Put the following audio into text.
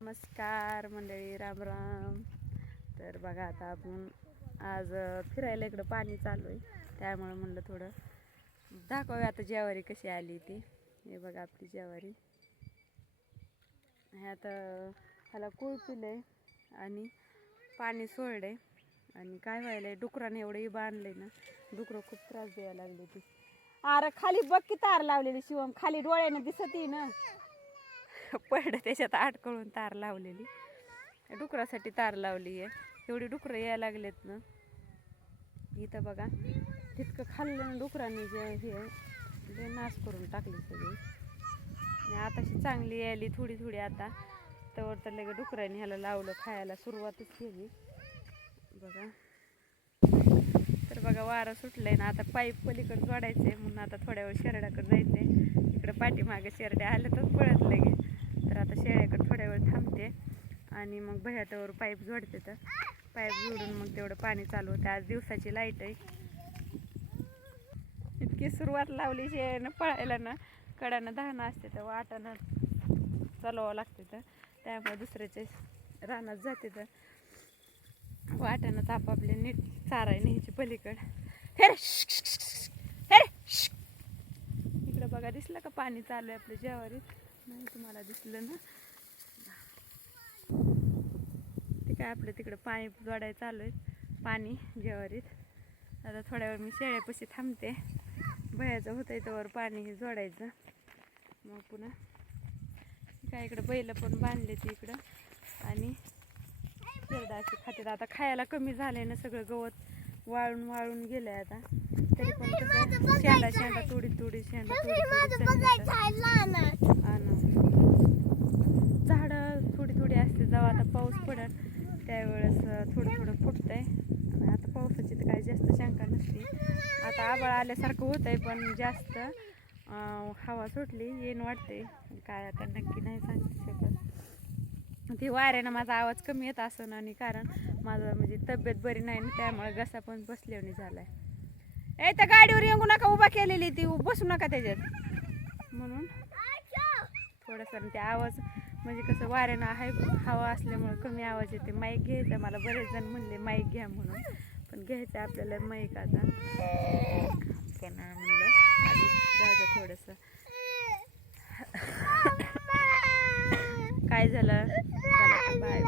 नमस्कार मंडळी राम राम. तर बघा आता आपण आज फिरायला इकडं पाणी चालू आहे. त्यामुळं म्हणलं थोडं दाखवूया आता जेवारी कशी आली ती. हे बघा आपली जेवारी. ह्यात आता ह्याला कूळ आहे आणि पाणी सोडलंय. आणि काय व्हायलंय डुकराने एवढंही बांधलंय ना डुकरं खूप त्रास द्यायला लागले ती अरे खाली बघ की तार लावलेली शिवम. खाली डोळ्यानं दिसत ना. पडलं त्याच्यात आडकळून तार लावलेली. डुकरासाठी तार लावली आहे. एवढी डुकरं यायला लागलेत ना. इथं बघा तितकं खाल्लं ना डुकरांनी जे हे ते नाश करून टाकली सगळी. आणि आताशी चांगली यायली थोडी थोडी आता. तर तर लगे डुकरांनी ह्याला लावलं खायला सुरुवातच केली. बघा. तर बघा वारं सुटलंय ना. आता पाईप पलीकडे जोडायचंय म्हणून आता थोड्या वेळ जायचं जायचंय. इकडे पाठीमागे शेरड्या आल्या तर पळत लगे आता शेळ्याकडे थोड्या वेळ थांबते. आणि मग भयातावर पाईप जोडते तर. पाईप जोडून मग तेवढं पाणी चालू होते. आज दिवसाची लाइट आहे. इतकी सुरुवात लावली शेळ्यानं पळायला ना. कडानं धानं असते तर वाटानं चालवावं लागते तर. त्यामुळे दुसऱ्याच्या रानात जाते तर. वाटानं आपापले नीट चाराय न्यायची पलीकड. हे हे रे इकडं बघा दिसलं का पाणी चालू आहे आपल्या जेवारीत? नाही तुम्हाला दिसलं ना? ते काय आपलं तिकडं पाणी जोडायचं चालू आहे पाणी जेवारीत. आता थोड्या वेळ मी शेळ्यापाशी थांबते. भयाचं होतं आहे त्यावर पाणी जोडायचं. मग पुन्हा काय इकडं बैल पण बांधले ते इकडं. आणि शेरडा अशी खाते आता खायला कमी झालंय ना सगळं गवत वाळून वाळून गेलंय आता. तरी पण शेंडा शेंडा तुडी तुडी शेंडा तुडी तुडी चालतं. आणि झाडं थोडी थोडी असते जेव्हा आता पाऊस पडत त्यावेळेस थोडं थोडं थोडं आहे आणि आता पावसाची तर काही जास्त शंका नसते आता आबाळ आल्यासारखं होत आहे पण जास्त हवा सुटली येईन वाटते काय आता नक्की नाही सांगू शकत. ती वाऱ्यानं माझा आवाज कमी येत असन आणि कारण माझं म्हणजे तब्येत बरी नाही ना त्यामुळे घसा पण बसल्याने झालाय. ए त्या गाडीवर येऊ नका उभा केलेली ती बसू नका त्याच्यात. म्हणून थोडंसं ते आवाज म्हणजे कसं वाऱ्यानं आहे हवा असल्यामुळं कमी आवाज येते. माईक घ्यायचा मला बरेच जण म्हणले माईक घ्या म्हणून. पण घ्यायचं आपल्याला माईक आता. पण म्हणलं. आधी जाऊ द्या थोडंसं. काय झालं? बाय